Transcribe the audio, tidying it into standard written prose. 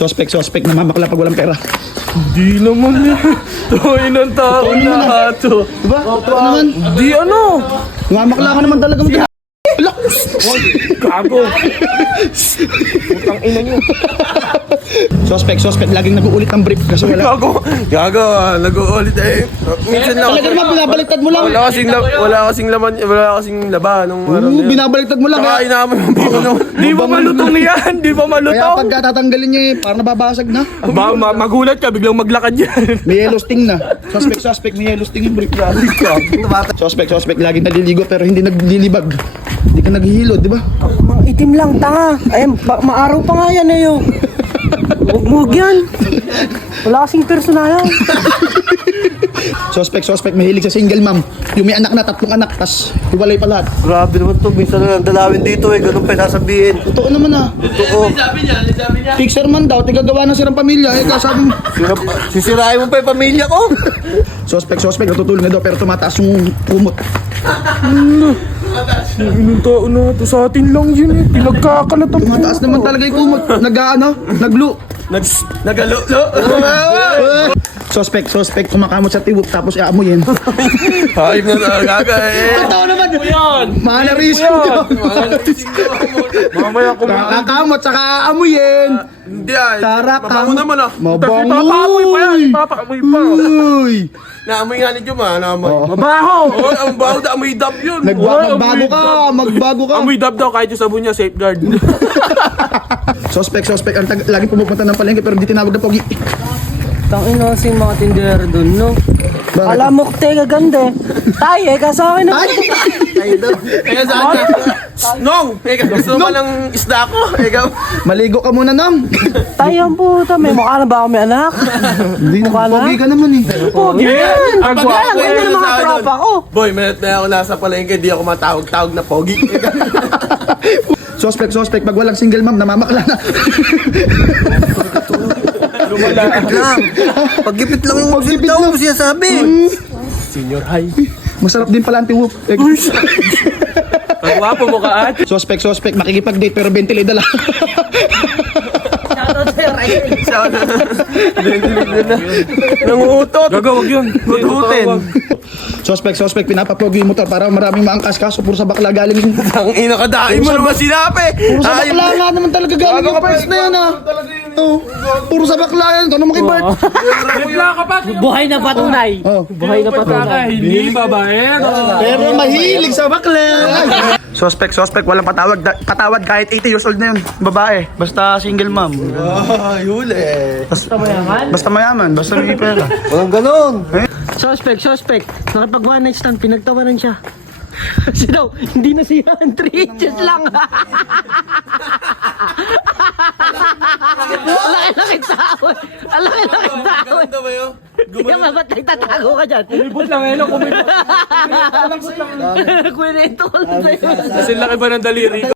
Suspect, namamakla pag walang pera. Di naman eh. Tuloy ng tao na ito. Diba? Totoo naman. Di ano? Namamakla ka naman talaga mo. Gago. Putang ina nyo. Suspect, laging nag-uulit ng brief kasi wala. Gago, nag-uulit eh. Minsan lang. Talaga naman, binabaliktad mo lang. Wala kasing laba nung araw na yun. Binabaliktad mo lang. Saka inaamon yung bango nung. Di ba malutong yan? Di ba Kaya malutong? pagka tatanggalin niya eh, parang nababasag na. Magulat ka, biglang maglakad yan. May yellow sting na. Suspect, may yellow sting yung brief. Suspect, laging naliligo pero hindi naglilibag. Hindi ka naghihilod, di ba? Mga itim lang, tanga. Ay, maaraw pa nga yan eh yung. Huwag yan. Wala kasing personalan. Suspect, mahilig sa single mom. Yung may anak na, 3 anak, tas hiwalay pa lahat. Grabe naman to, minsan na lang dalawin dito eh, ganun pa yung sasabihin. Totoo naman ah. Totoo. Fixer man daw, tigagawa ng sirang pamilya. Eh, kasabi mo. Sisirain mo pa yung pamilya ko. Suspect, natutulong na daw pero tumataas yung kumot. Inong tao na ito sa atin lang yun eh. Pinagkakalat ang Tumataas naman talaga yung kumot. Nag-blue. Nagalo. Suspect, kumakamot sa tiwok tapos aamuyin. Hayop na talaga eh. Totoo naman. Yan. Mahalarisyo yun. Mamaya kumain. Kakakamot saka aamuyin. Hindi ah. Tarakam. Mabango naman ah. Mabango. Ipapaamoy pa yan. Ipapaamoy pa. Uy. Naamoy nga ni Jum ah. Naamoy. Mabaho. Oh, ang baho da. Amoy dab yun. Magbago ka. Amoy dab daw kahit yung sabon niya safeguard. Suspect, laging pumupunta ng palengke pero hindi tinawag na pogi. Tangina kasi mga tindera dun, no? Bakit? Alam mo, teka ganda eh. Tayo eh, sa akin na. Kaya sa akin. Nong! Gusto mo ng isda ko? Ikaw. Maligo ka muna nang. Tayo ang puta, may mukha na ba ako may anak? Hindi na, Mukha na? pogi ka naman eh. Pogi yan! Ang Kaya gwapo lang, ganyan ang mga tropa ko. Boy, minute na ako nasa palengke, di ako matawag-tawag na pogi. Suspect, pag walang single mom, namamakla na. Pagipit lang. Pagipit lang yung Pagipit daw lang. mo siya sabi. Senior high. Masarap din pala ang tiwok. Ang gwapo mo ka at. Suspect, makikipag-date pero 20 lay dala. Nanguutot. Gagawag yun. Tututin. Suspect, pinapapogi yung motor para maraming maangkas ka. So, puro sa bakla galing. Ang ina ka dahil mo naman sinabi. Puro sa bakla nga naman talaga galing yung first na yan ah. Oh, puro sa bakla yan. Kano makibart? Bigla ka pa. Buhay na patunay. Oh. Buhay na patunay. Hindi babae. Pero mahilig sa bakla. Suspect, walang patawad kahit 80 years old na yun. Babae, basta single mom. Ay, huli. Basta mayaman, basta may pera. Walang ganon. Suspect. Nakipag one night stand, pinagtawanan siya. Kasi daw, hindi na siya. 3 inches lang. Laki-laki tao. Laki-laki tao. Kaya nga ba't nagtatago ka dyan? Kumibot lang eh. Kumibot. Kwento ko lang sa'yo. Kasi laki ba ng daliri ko?